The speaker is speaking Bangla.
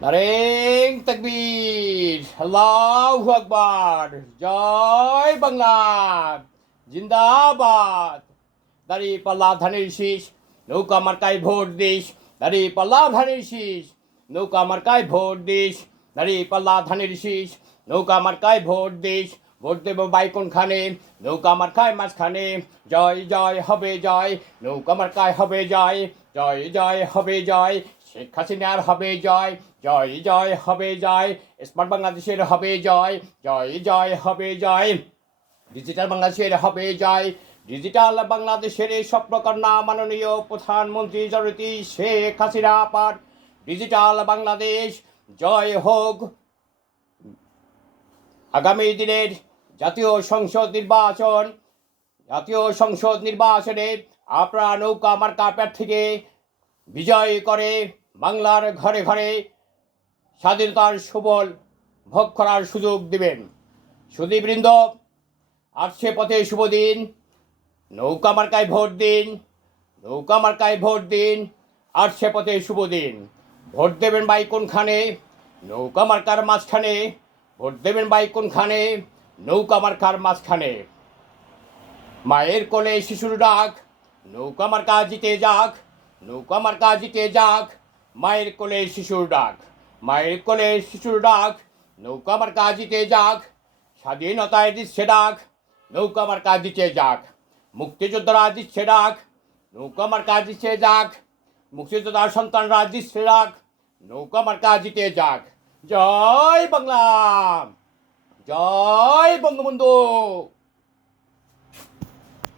নারেং তাকবীর, আল্লাহু আকবার, জয় বাংলা, জিন্দাবাদ। দাড়ি পাল্লা ধানের শীষ, নৌকা মার্কায় ভোট দিস। দাড়ি পাল্লা ধানের শীষ, নৌকা মার্কায় ভোট দিস। দাড়ি পাল্লা ধানের শীষ, নৌকা মার্কায় ভোট দিস। ভোট দেব বাইকন খানে, নৌকা মার্কায় মাঝখানে। জয় জয় হবে জয়, নৌকা মার্কায় হবে জয়। জয় জয় হবে জয়, শেখ হাসিনার হবে জয়। জয় জয় হবে জয়, স্মার্ট বাংলাদেশের হবে জয়। জয় জয় হবে জয়, ডিজিটাল বাংলাদেশের হবে জয়। ডিজিটাল বাংলাদেশের স্বপ্নকন্যা মাননীয় প্রধানমন্ত্রী জননেত্রী শেখ হাসিনা আপার ডিজিটাল বাংলাদেশ জয় হোক। আগামী দিনের জাতীয় সংসদ নির্বাচনে আপনারা নৌকা মার্কা প্রার্থীকে বিজয় করে বাংলার ঘরে ঘরে স্বাধীনতার সুবল ভোগ করার সুযোগ দিবেন। সুধীবৃন্দ, আসছে পথে শুভ দিন, নৌকা মার্কায় ভোট দিন। নৌকা মার্কায় ভোট দিন, আসছে পথে শুভ দিন। ভোট দেবেন বাই কোনখানে, নৌকা মার্কার মাঝখানে। ভোট দেবেন বাই কোনখানে, নৌকা মার্কার মাঝখানে। মায়ের কোলে শিশুর ডাক, নৌকা মার্কা জিতে যাক। নৌকা মার্কা জিতে যাক, মায়ের কোলে শিশুর ডাক। মায়ের কোলে শিশুর ডাক, নৌকা মার্কা জিতে যাক। স্বাধীনতায় দিচ্ছে ডাক, নৌকা মার্কা জিতে যাক। মুক্তিযোদ্ধারা দিচ্ছে ডাক, নৌকা মার্কা জিতে যাক। মুক্তিযোদ্ধার সন্তানরা দিচ্ছে ডাক, নৌকা মার্কা জিতে যাক। জয় বাংলা, জয় বঙ্গবন্ধু।